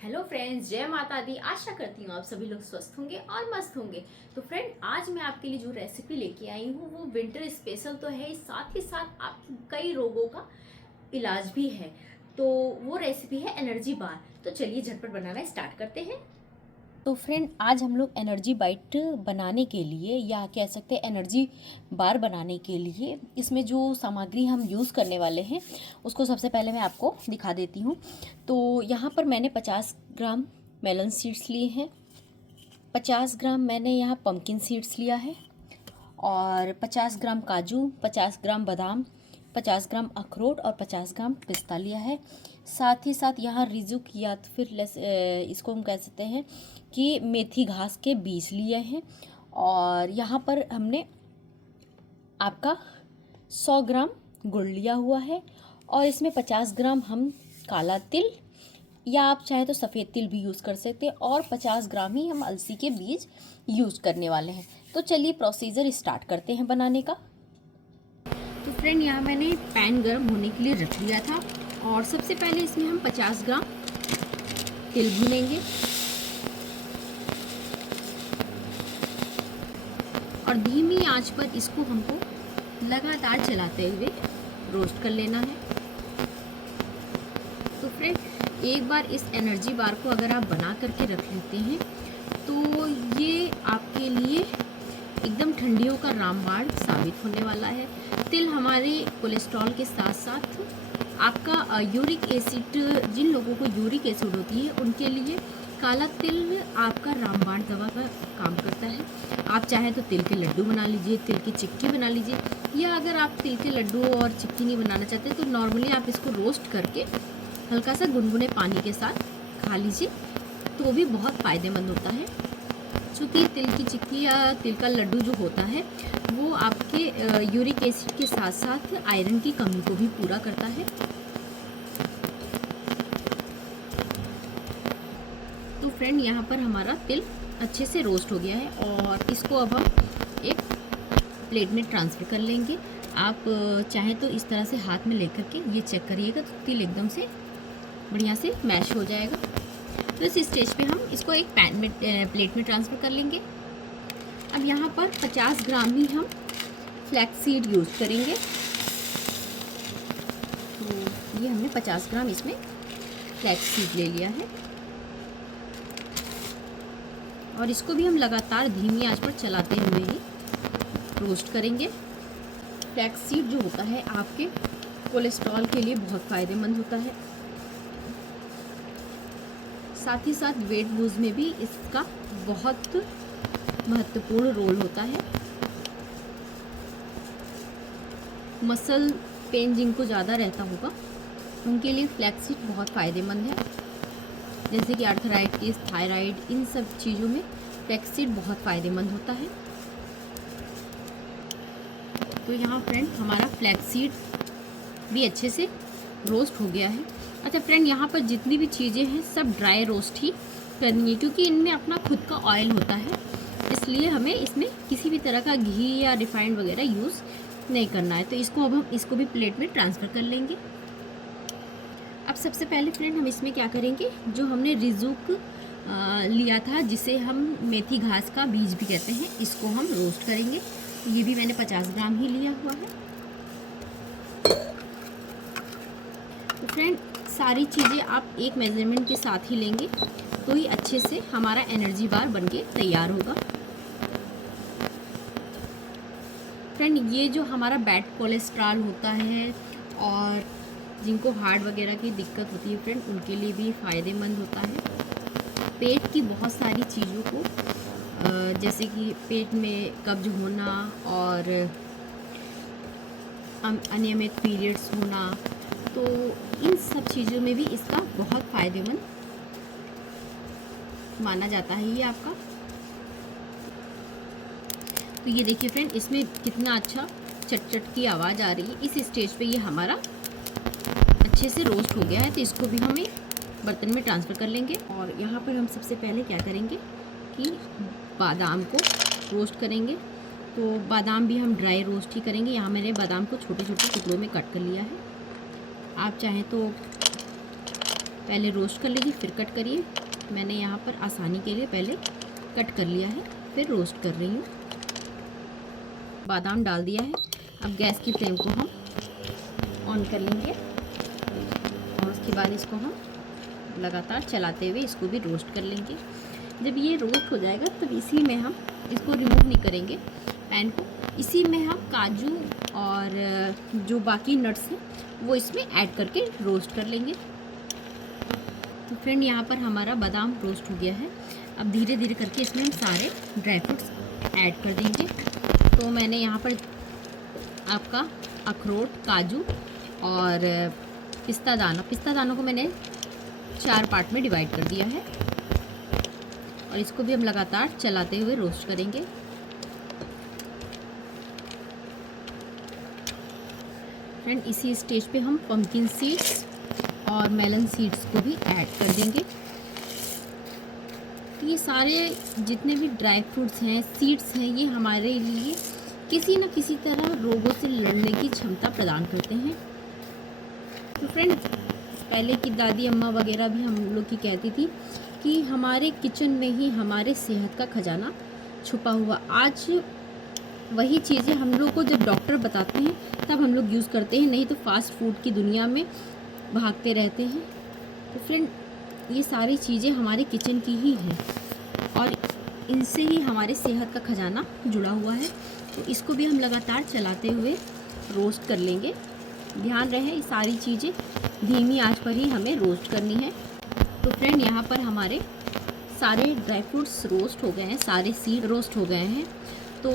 Hello friends, जय माता दी। आशा करती हूँ आप सभी लोग स्वस्थ होंगे और मस्त होंगे। तो फ्रेंड, आज मैं आपके लिए जो रेसिपी लेके आई हूँ वो विंटर स्पेशल तो है, साथ ही साथ आपकी कई रोगों का इलाज भी है। तो वो रेसिपी है एनर्जी बार। तो चलिए झटपट बनाना स्टार्ट करते हैं। तो फ्रेंड, आज हम लोग एनर्जी बाइट बनाने के लिए या कह सकते हैं एनर्जी बार बनाने के लिए इसमें जो सामग्री हम यूज़ करने वाले हैं उसको सबसे पहले मैं आपको दिखा देती हूँ। तो यहाँ पर मैंने 50 ग्राम मेलन सीड्स लिए हैं, 50 ग्राम मैंने यहाँ पम्पकिन सीड्स लिया है, और 50 ग्राम काजू, 50 ग्राम बादाम, 50 ग्राम अखरोट और 50 ग्राम पिस्ता लिया है। साथ ही साथ यहाँ रिजुक या तो फिर इसको हम कह सकते हैं कि मेथी घास के बीज लिए हैं। और यहाँ पर हमने आपका 100 ग्राम गुड़ लिया हुआ है, और इसमें 50 ग्राम हम काला तिल या आप चाहे तो सफ़ेद तिल भी यूज़ कर सकते हैं, और 50 ग्राम ही हम अलसी के बीज यूज़ करने वाले हैं। तो चलिए प्रोसीजर स्टार्ट करते हैं बनाने का। तो फ्रेंड, यहाँ मैंने पैन गर्म होने के लिए रख दिया था, और सबसे पहले इसमें हम 50 ग्राम तिल भुनेंगे और धीमी आंच पर इसको हमको लगातार चलाते हुए रोस्ट कर लेना है। तो फ्रेंड, एक बार इस एनर्जी बार को अगर आप बना करके रख लेते हैं तो ये आपके लिए एकदम ठंडियों का रामबाण साबित होने वाला है। तिल हमारे कोलेस्ट्रॉल के साथ साथ आपका यूरिक एसिड, जिन लोगों को यूरिक एसिड होती है उनके लिए काला तिल आपका रामबाण दवा का काम करता है। आप चाहें तो तिल के लड्डू बना लीजिए, तिल की चिक्की बना लीजिए, या अगर आप तिल के लड्डू और चिक्की नहीं बनाना चाहते तो नॉर्मली आप इसको रोस्ट करके हल्का सा गुनगुने पानी के साथ खा लीजिए, तो भी बहुत फ़ायदेमंद होता है। क्योंकि तिल की चिक्की या तिल का लड्डू जो होता है वो आपके यूरिक एसिड के साथ साथ आयरन की कमी को भी पूरा करता है। तो फ्रेंड, यहाँ पर हमारा तिल अच्छे से रोस्ट हो गया है, और इसको अब हम एक प्लेट में ट्रांसफ़र कर लेंगे। आप चाहें तो इस तरह से हाथ में लेकर के ये चेक करिएगा, तो तिल एकदम से बढ़िया से मैश हो जाएगा। तो इस स्टेज पे हम इसको एक पैन में प्लेट में ट्रांसफ़र कर लेंगे। अब यहाँ पर 50 ग्राम ही हम फ्लैक्स सीड यूज़ करेंगे। तो ये हमने 50 ग्राम इसमें फ्लैक्स सीड ले लिया है, और इसको भी हम लगातार धीमी आंच पर चलाते हुए ही रोस्ट करेंगे। फ्लैक्स सीड जो होता है आपके कोलेस्ट्रॉल के लिए बहुत फ़ायदेमंद होता है, साथ ही साथ वेट लूज में भी इसका बहुत महत्वपूर्ण रोल होता है। मसल पेन जिनको ज़्यादा रहता होगा उनके लिए फ्लैक्स सीड बहुत फ़ायदेमंद है, जैसे कि आर्थराइटिस, थायराइड, इन सब चीज़ों में फ्लैक्स सीड बहुत फ़ायदेमंद होता है। तो यहाँ फ्रेंड, हमारा फ्लैक्स सीड भी अच्छे से रोस्ट हो गया है। अच्छा फ्रेंड, यहाँ पर जितनी भी चीज़ें हैं सब ड्राई रोस्ट ही करनी है, क्योंकि इनमें अपना खुद का ऑयल होता है, इसलिए हमें इसमें किसी भी तरह का घी या रिफाइंड वगैरह यूज़ नहीं करना है। तो इसको अब हम इसको भी प्लेट में ट्रांसफ़र कर लेंगे। अब सबसे पहले फ्रेंड, हम इसमें क्या करेंगे, जो हमने रिजुक लिया था जिसे हम मेथी घास का बीज भी कहते हैं, इसको हम रोस्ट करेंगे। ये भी मैंने 50 ग्राम ही लिया हुआ है। तो फ्रेंड, सारी चीज़ें आप एक मेजरमेंट के साथ ही लेंगे तो ही अच्छे से हमारा एनर्जी बार बनके तैयार होगा। फ्रेंड, ये जो हमारा बैड कोलेस्ट्रॉल होता है और जिनको हार्ट वगैरह की दिक्कत होती है फ्रेंड, उनके लिए भी फ़ायदेमंद होता है। पेट की बहुत सारी चीज़ों को, जैसे कि पेट में कब्ज होना और अनियमित पीरियड्स होना, तो इन सब चीज़ों में भी इसका बहुत फ़ायदेमंद माना जाता है ये आपका। तो ये देखिए फ्रेंड, इसमें कितना अच्छा चट चट की आवाज़ आ रही है। इस स्टेज पे ये हमारा अच्छे से रोस्ट हो गया है, तो इसको भी हम एक बर्तन में ट्रांसफ़र कर लेंगे। और यहाँ पर हम सबसे पहले क्या करेंगे कि बादाम को रोस्ट करेंगे। तो बादाम भी हम ड्राई रोस्ट ही करेंगे। यहाँ मैंने बादाम को छोटे छोटे टुकड़ों में कट कर लिया है। आप चाहें तो पहले रोस्ट कर लीजिए फिर कट करिए। मैंने यहाँ पर आसानी के लिए पहले कट कर लिया है, फिर रोस्ट कर रही हूँ। बादाम डाल दिया है। अब गैस की फ्लेम को हम ऑन कर लेंगे और उसके बाद इसको हम लगातार चलाते हुए इसको भी रोस्ट कर लेंगे। जब ये रोस्ट हो जाएगा तब इसी में हम इसको रिमूव नहीं करेंगे पैन को, इसी में हम काजू और जो बाकी नट्स हैं वो इसमें ऐड करके रोस्ट कर लेंगे। तो फ्रेंड यहाँ पर हमारा बादाम रोस्ट हो गया है। अब धीरे धीरे करके इसमें हम सारे ड्राई फ्रूट्स ऐड कर देंगे। तो मैंने यहाँ पर आपका अखरोट, काजू और पिस्ता दानों को मैंने 4 पार्ट में डिवाइड कर दिया है और इसको भी हम लगातार चलाते हुए रोस्ट करेंगे। फ्रेंड इसी स्टेज पे हम पम्पकिन सीड्स और मेलन सीड्स को भी ऐड कर देंगे। तो ये सारे जितने भी ड्राई फ्रूट्स हैं, सीड्स हैं, ये हमारे लिए किसी न किसी तरह रोगों से लड़ने की क्षमता प्रदान करते हैं। तो फ्रेंड पहले की दादी अम्मा वगैरह भी हम लोग की कहती थी कि हमारे किचन में ही हमारे सेहत का खजाना छुपा हुआ। आज वही चीज़ें हम लोग को जब डॉक्टर बताते हैं तब हम लोग यूज़ करते हैं, नहीं तो फास्ट फूड की दुनिया में भागते रहते हैं। तो फ्रेंड ये सारी चीज़ें हमारे किचन की ही हैं और इनसे ही हमारे सेहत का खजाना जुड़ा हुआ है। तो इसको भी हम लगातार चलाते हुए रोस्ट कर लेंगे। ध्यान रहे ये सारी चीज़ें धीमी आंच पर ही हमें रोस्ट करनी है। तो फ्रेंड यहाँ पर हमारे सारे ड्राई फ्रूट्स रोस्ट हो गए हैं, सारे सीड रोस्ट हो गए हैं। तो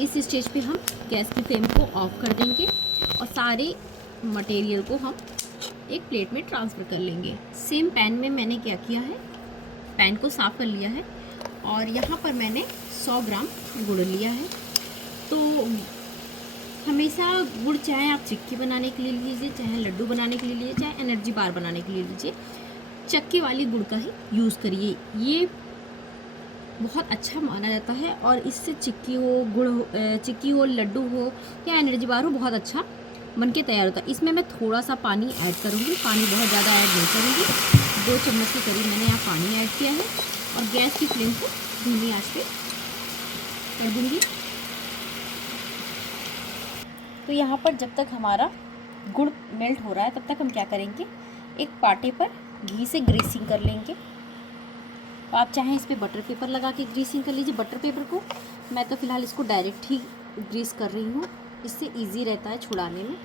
इस स्टेज पे हम गैस की फ्लेम को ऑफ कर देंगे और सारे मटेरियल को हम एक प्लेट में ट्रांसफ़र कर लेंगे। सेम पैन में मैंने क्या किया है, पैन को साफ़ कर लिया है और यहाँ पर मैंने 100 ग्राम गुड़ लिया है। तो हमेशा गुड़ चाहे आप चिक्की बनाने के लिए लीजिए, चाहे लड्डू बनाने के लिए लीजिए, चाहे एनर्जी बार बनाने के लिए लीजिए, चक्की वाली गुड़ का ही यूज़ करिए। ये बहुत अच्छा माना जाता है और इससे चिक्की हो, गुड़ हो, चिक्की हो, लड्डू हो या एनर्जी बार हो, बहुत अच्छा बन के तैयार होता है। इसमें मैं थोड़ा सा पानी ऐड करूँगी, पानी बहुत ज़्यादा ऐड नहीं करूँगी। 2 चम्मच के करीब मैंने यहाँ पानी ऐड किया है और गैस की फ्लेम को धीमी आंच पे कर दूँगी। तो यहाँ पर जब तक हमारा गुड़ मेल्ट हो रहा है तब तक हम क्या करेंगे, एक पाटे पर घी से ग्रीसिंग कर लेंगे। आप चाहें इस पर बटर पेपर लगा के ग्रीसिंग कर लीजिए। बटर पेपर को मैं तो फ़िलहाल इसको डायरेक्ट ही ग्रीस कर रही हूँ, इससे इजी रहता है छुड़ाने में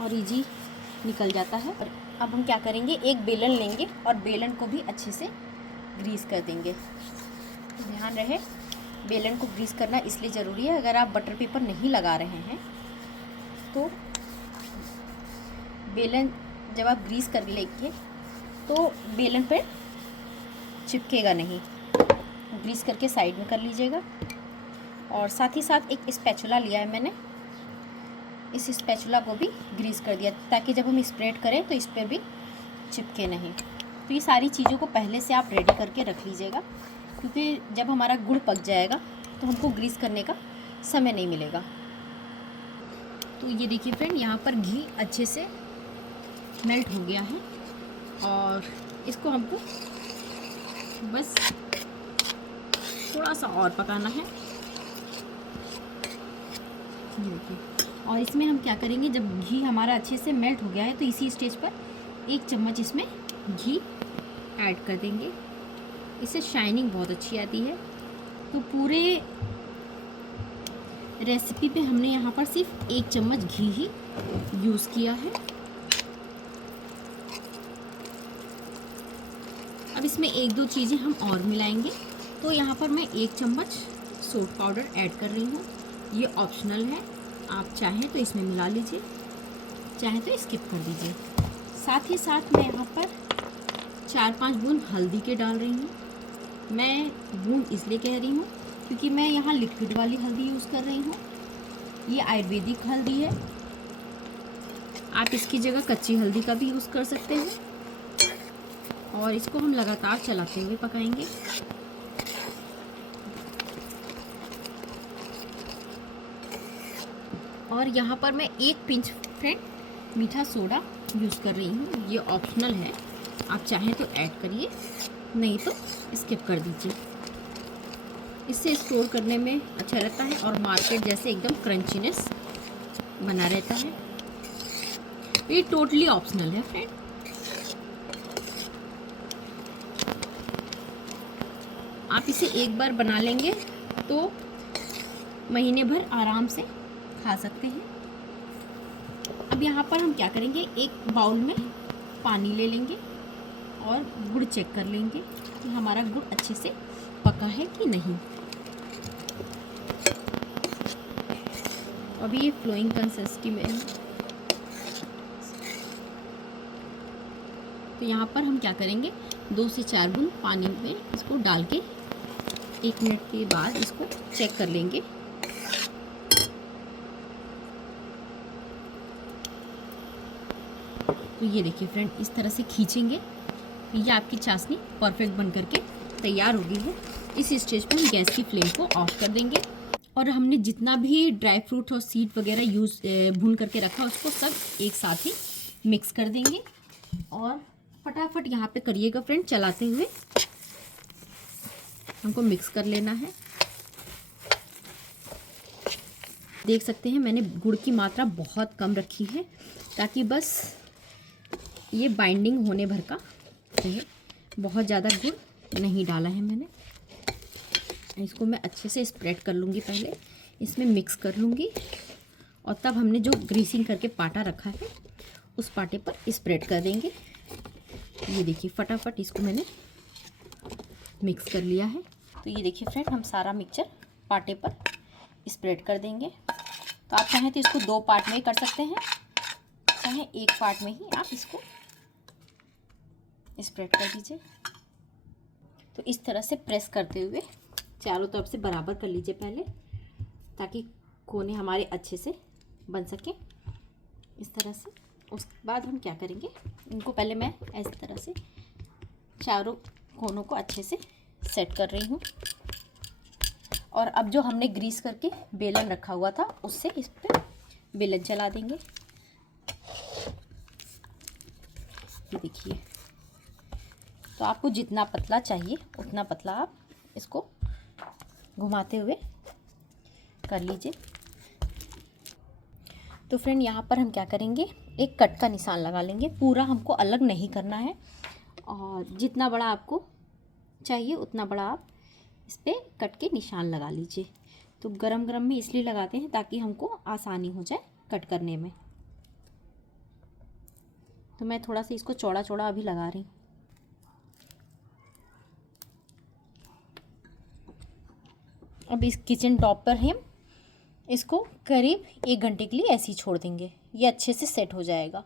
और इजी निकल जाता है। और अब हम क्या करेंगे, एक बेलन लेंगे और बेलन को भी अच्छे से ग्रीस कर देंगे। ध्यान रहे बेलन को ग्रीस करना इसलिए ज़रूरी है, अगर आप बटर पेपर नहीं लगा रहे हैं तो बेलन जब आप ग्रीस कर लेंगे तो बेलन पे चिपकेगा नहीं। ग्रीस करके साइड में कर लीजिएगा। और साथ ही साथ एक स्पैचुला लिया है मैंने, इस स्पैचुला को भी ग्रीस कर दिया ताकि जब हम स्प्रेड करें तो इस पर भी चिपके नहीं। तो ये सारी चीज़ों को पहले से आप रेडी करके रख लीजिएगा, क्योंकि जब हमारा गुड़ पक जाएगा तो हमको ग्रीस करने का समय नहीं मिलेगा। तो ये देखिए फ्रेंड, यहाँ पर घी अच्छे से मेल्ट हो गया है और इसको हमको बस थोड़ा सा और पकाना है। ये देखिए, और इसमें हम क्या करेंगे, जब घी हमारा अच्छे से मेल्ट हो गया है तो इसी स्टेज पर 1 चम्मच इसमें घी ऐड कर देंगे। इससे शाइनिंग बहुत अच्छी आती है। तो पूरे रेसिपी पे हमने यहाँ पर सिर्फ 1 चम्मच घी ही यूज़ किया है। अब इसमें 1-2 चीज़ें हम और मिलाएंगे। तो यहाँ पर मैं 1 चम्मच सोट पाउडर ऐड कर रही हूँ। ये ऑप्शनल है, आप चाहें तो इसमें मिला लीजिए, चाहें तो स्किप कर दीजिए। साथ ही साथ मैं यहाँ पर 4-5 बूंद हल्दी के डाल रही हूँ। मैं बूंद इसलिए कह रही हूँ क्योंकि मैं यहाँ लिक्विड वाली हल्दी यूज़ कर रही हूँ। ये आयुर्वेदिक हल्दी है, आप इसकी जगह कच्ची हल्दी का भी यूज़ कर सकते हैं। और इसको हम लगातार चलाते हुए पकाएंगे। और यहाँ पर मैं 1 पिंच फ्रेंड मीठा सोडा यूज़ कर रही हूँ। ये ऑप्शनल है, आप चाहें तो ऐड करिए, नहीं तो स्किप कर दीजिए। इससे स्टोर करने में अच्छा रहता है और मार्केट जैसे एकदम क्रंचीनेस बना रहता है। ये टोटली ऑप्शनल है फ्रेंड। आप इसे एक बार बना लेंगे तो महीने भर आराम से खा सकते हैं। अब यहाँ पर हम क्या करेंगे, एक बाउल में पानी ले लेंगे और गुड़ चेक कर लेंगे कि हमारा गुड़ अच्छे से पका है कि नहीं। अभी ये फ्लोइंग कंसिस्टेंसी में है। तो यहाँ पर हम क्या करेंगे, 2 से 4 बूंद पानी में इसको डाल के 1 मिनट के बाद इसको चेक कर लेंगे। तो ये देखिए फ्रेंड, इस तरह से खींचेंगे, ये आपकी चाशनी परफेक्ट बन करके तैयार हो गई है। इस स्टेज पर हम गैस की फ्लेम को ऑफ कर देंगे और हमने जितना भी ड्राई फ्रूट और सीड वगैरह भून करके रखा उसको सब एक साथ ही मिक्स कर देंगे। और फटाफट यहाँ पे करिएगा फ्रेंड, चलाते हुए हमको मिक्स कर लेना है। देख सकते हैं मैंने गुड़ की मात्रा बहुत कम रखी है ताकि बस ये बाइंडिंग होने भर का रहे। बहुत ज़्यादा गुड़ नहीं डाला है मैंने। इसको मैं अच्छे से स्प्रेड कर लूँगी, पहले इसमें मिक्स कर लूँगी और तब हमने जो ग्रीसिंग करके पाटा रखा है उस पाटे पर स्प्रेड कर देंगे। ये देखिए फटाफट इसको मैंने मिक्स कर लिया है। तो ये देखिए फ्रेंड, हम सारा मिक्सचर पाटे पर स्प्रेड कर देंगे। तो आप चाहें तो इसको 2 पार्ट में ही कर सकते हैं, चाहे 1 पार्ट में ही आप इसको स्प्रेड कर दीजिए। तो इस तरह से प्रेस करते हुए चारों तरफ से बराबर कर लीजिए पहले, ताकि कोने हमारे अच्छे से बन सके इस तरह से। उसके बाद हम क्या करेंगे, इनको पहले मैं इस तरह से चारों कोनों को अच्छे से सेट कर रही हूँ। और अब जो हमने ग्रीस करके बेलन रखा हुआ था उससे इस पे बेलन चला देंगे। ये देखिए, तो आपको जितना पतला चाहिए उतना पतला आप इसको घुमाते हुए कर लीजिए। तो फ्रेंड यहाँ पर हम क्या करेंगे, एक कट का निशान लगा लेंगे। पूरा हमको अलग नहीं करना है और जितना बड़ा आपको चाहिए उतना बड़ा आप इस पर कट के निशान लगा लीजिए। तो गरम गरम में इसलिए लगाते हैं ताकि हमको आसानी हो जाए कट करने में। तो मैं थोड़ा सा इसको चौड़ा चौड़ा अभी लगा रही हूँ। अब इस किचन टॉप पर हम इसको करीब 1 घंटे के लिए ऐसे ही छोड़ देंगे, ये अच्छे से सेट हो जाएगा।